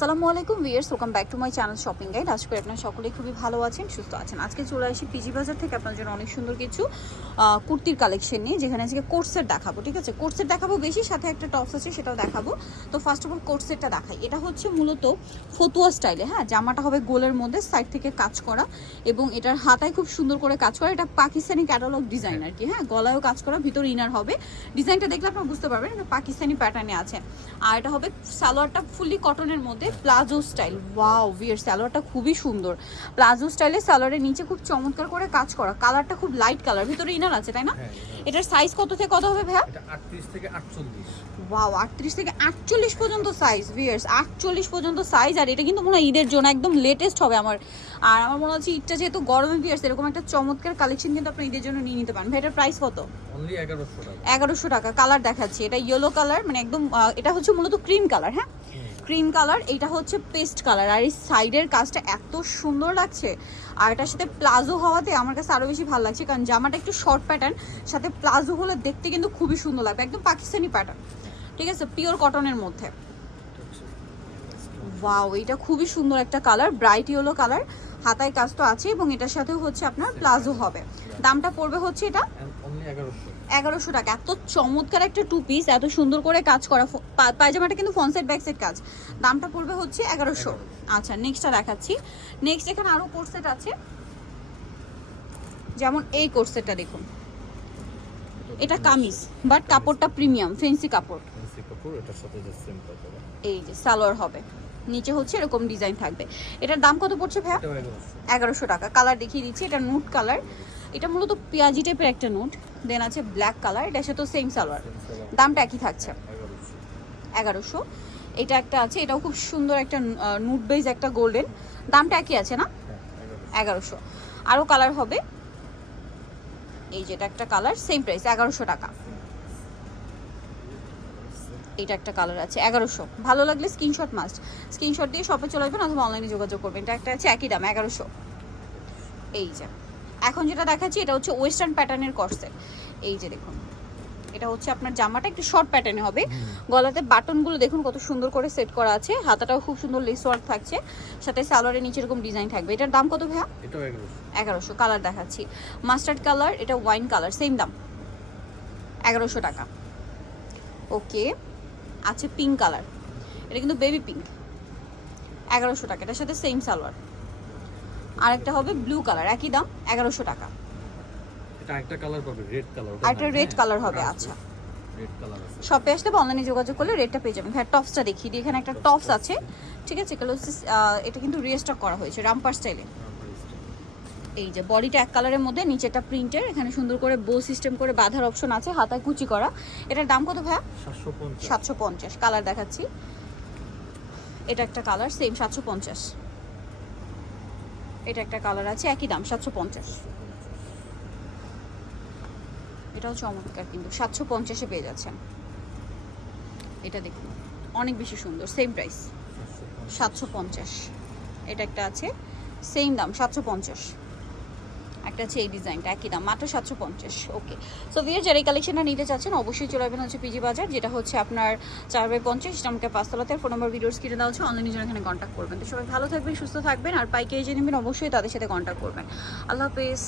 আসসালামু আলাইকুম viewers, welcome back to my channel shopping guide. আশা করি আপনারা সকলেই খুবই ভালো আছেন, সুস্থ আছেন। আজকে চলে আসি পিজি বাজার থেকে আপনার জন্য অনেক সুন্দর কিছু কুর্তির কালেকশন নিয়ে, যেখানে আজকে কোর্সেট দেখাবো। ঠিক আছে, কোর্সেট দেখাবো বেশি, সাথে একটা টপস আছে সেটাও দেখাবো। তো ফার্স্ট অফ অল কোর্সেটটা দেখাই। এটা হচ্ছে মূলত ফতুয়া স্টাইলে, হ্যাঁ। জামাটা হবে গোলের মধ্যে, সাইড থেকে কাজ করা এবং এটার হাতায় খুব সুন্দর করে কাজ করা। এটা পাকিস্তানি ক্যাটালগ ডিজাইন আর কি, হ্যাঁ। গলায়ও কাজ করা, ভিতরে ইনার হবে। ডিজাইনটা দেখলে আপনারা বুঝতে পারবেন এটা পাকিস্তানি প্যাটার্নে আছে। আর এটা হবে সালোয়ারটা ফুললি কটনের মধ্যে, প্লাজো স্টাইল। ওয়াও ভিউয়ার্স, সালোয়ারটা খুবই সুন্দর। প্লাজো স্টাইলে সালোয়ারের নিচে খুব চমৎকার করে কাজ করা। কালারটা খুব লাইট কালার, ভিতরে ইনার আছে, তাই না? এটার সাইজ কত থেকে কত হবে ভাইয়া? এটা 38 থেকে 48। ওয়াও, 38 থেকে 48 পর্যন্ত সাইজ ভিউয়ার্স, 48 পর্যন্ত সাইজ। আর এটা কিন্তু মনে হয় ঈদের জন্য একদম লেটেস্ট হবে আমার। আর আমার মনে হচ্ছে ঈদটা যেহেতু গরমে ভিউয়ার্স, এরকম একটা চমৎকার কালেকশন কিন্তু আপনি ঈদের জন্য নিয়ে নিতে পারেন। ভাই এটার প্রাইস কত? অনলি 1100 টাকা। 1100 টাকা। কালার দেখাচ্ছি, এটা ইয়েলো কালার, মানে একদম এটা হচ্ছে মূলত ক্রিম কালার, হ্যাঁ। ক্রিম কালার, এইটা হচ্ছে পেস্ট কালার। আর এই সাইডের কাজটা এত সুন্দর লাগছে। আর এটার সাথে প্লাজো হওয়াতে আমার কাছে আরও বেশি ভালো লাগছে, কারণ জামাটা একটু শর্ট প্যাটার্ন, সাথে প্লাজো হলে দেখতে কিন্তু খুবই সুন্দর লাগবে। একদম পাকিস্তানি প্যাটার্ন, ঠিক আছে, পিওর কটনের মধ্যে। ওয়াও, এটা খুবই সুন্দর একটা কালার, ব্রাইট ইয়েলো কালার। হাতায় কাজ তো আছে এবং এটার সাথেও হচ্ছে আপনার প্লাজো হবে। দামটা পড়বে হচ্ছে এটা অনলি 1100। 1100 টাকা। এত চমৎকার একটা টু পিস, এত সুন্দর করে কাজ করা। পায়জামাটা কিন্তু ফ্রন্ট সাইড ব্যাক সাইড কাজ। দামটা পড়বে হচ্ছে 1100। আচ্ছা, নেক্সটটা দেখাচ্ছি। নেক্সট এখানে আরো কোট সেট আছে, যেমন এই কোট সেটটা দেখুন। এটা কামিজ, বাট কাপড়টা প্রিমিয়াম ফেন্সি কাপড়। ফ্যান্সি কাপড়, এটার সাথে যে সেম কাপড়। এই যে সালোয়ার হবে, নিচে হচ্ছে এরকম ডিজাইন থাকবে। এটার দাম কত পড়ছে ভাইয়া? এটা 1100। 1100 টাকা। কালার দেখিয়ে দিচ্ছি, এটা নুট কালার। এটা মূলত পেঁয়াজি টাইপের একটা নুট, দেন আছে ব্ল্যাক কালার। এটার সাথে সেম সালোয়ার, দামটা একই থাকছে 1100। এটা একটা আছে, এটাও খুব সুন্দর একটা নুট বেজ, একটা গোল্ডেন। দামটা একই আছে না? 1100। আরও কালার হবে, এই যেটা একটা কালার, সেম প্রাইস 1100 টাকা। এটা একটা কালার আছে 1100। ভালো লাগলে স্ক্রিনশট মাস্ট, স্ক্রিনশট দিয়ে শপে চলে আসবেন অথবা অনলাইনে যোগাযোগ করবেন। এটা একটা আছে একই দাম 1100। এই যে এখন যেটা দেখাচ্ছি, এটা হচ্ছে ওয়েস্টার্ন প্যাটার্নের কর্সেট। এই যে দেখুন, এটা হচ্ছে আপনার জামাটা একটু শর্ট প্যাটার্নে হবে। গলাতে বাটনগুলো দেখুন কত সুন্দর করে সেট করা আছে। হাতাটাও খুব সুন্দর লেস ওয়ার্ক থাকছে, সাথে সালোয়ারের নিচে এরকম ডিজাইন থাকবে। এটার দাম কত ভাইয়া? এটাও 1100। 1100। কালার দেখাচ্ছি, মাস্টার্ড কালার, এটা ওয়াইন কালার, সেম দাম 1100 টাকা। ওকে, আছে পিঙ্ক কালার, এটা কিন্তু বেবি পিঙ্ক, 1100 টাকা। এটার সাথে সেম সালোয়ার। আরেকটা হবে ব্লু কালার, একই দাম 1100 টাকা। এটা একটা কালার পাবে, রেড কালার। আরেকটা রেড কালার হবে। আচ্ছা, রেড কালার আছে। শপে আসলে বা অনলাইনে যোগাযোগ করলে রেটটা পেয়ে যাবেন। হ্যাঁ, টপসটা দেখিয়ে দিই। এখানে একটা টপস আছে, ঠিক আছে। এটা কিন্তু রিস্টক করা হয়েছে রামপার স্টাইলে। এই যে বডিটা এক কালারের মধ্যে, নিচেটা প্রিন্টের, এখানে সুন্দর করে বো সিস্টেম করে বাঁধার অপশন আছে, হাতায় কুচি করা। এটার দাম কত ভাইয়া? 750। 750। কালার দেখাচ্ছি, এটা একটা কালার, সেম 750। এটা একটা কালার আছে, একই দাম 750। এটাও চমৎকার, কিন্তু 750-এ পেয়ে যাচ্ছেন। এটা দেখুন, অনেক বেশি সুন্দর, সেম প্রাইস 750। এটা একটা আছে, সেম দাম 750। একটা আছে এই ডিজাইনটা, একই দাম মাত্র 750। ওকে, সো ভিউয়ার যারা এই কালেকশনটা নিতে চাচ্ছেন অবশ্যই চলে আসবেন হচ্ছে পিজি বাজার, যেটা হচ্ছে আপনার 4/50 আমাকে 5তলাতে। ফোন নাম্বার ভিডিওর স্ক্রিনে দেওয়া হচ্ছে, অনলাইনে জন্য এখানে কন্ট্যাক্ট করবেন। তো সবাই ভালো থাকবেন, সুস্থ থাকবেন, আর পাইকারি যে নেবেন অবশ্যই তাদের সাথে কন্ট্যাক্ট করবেন। আল্লাহ হাফেজ।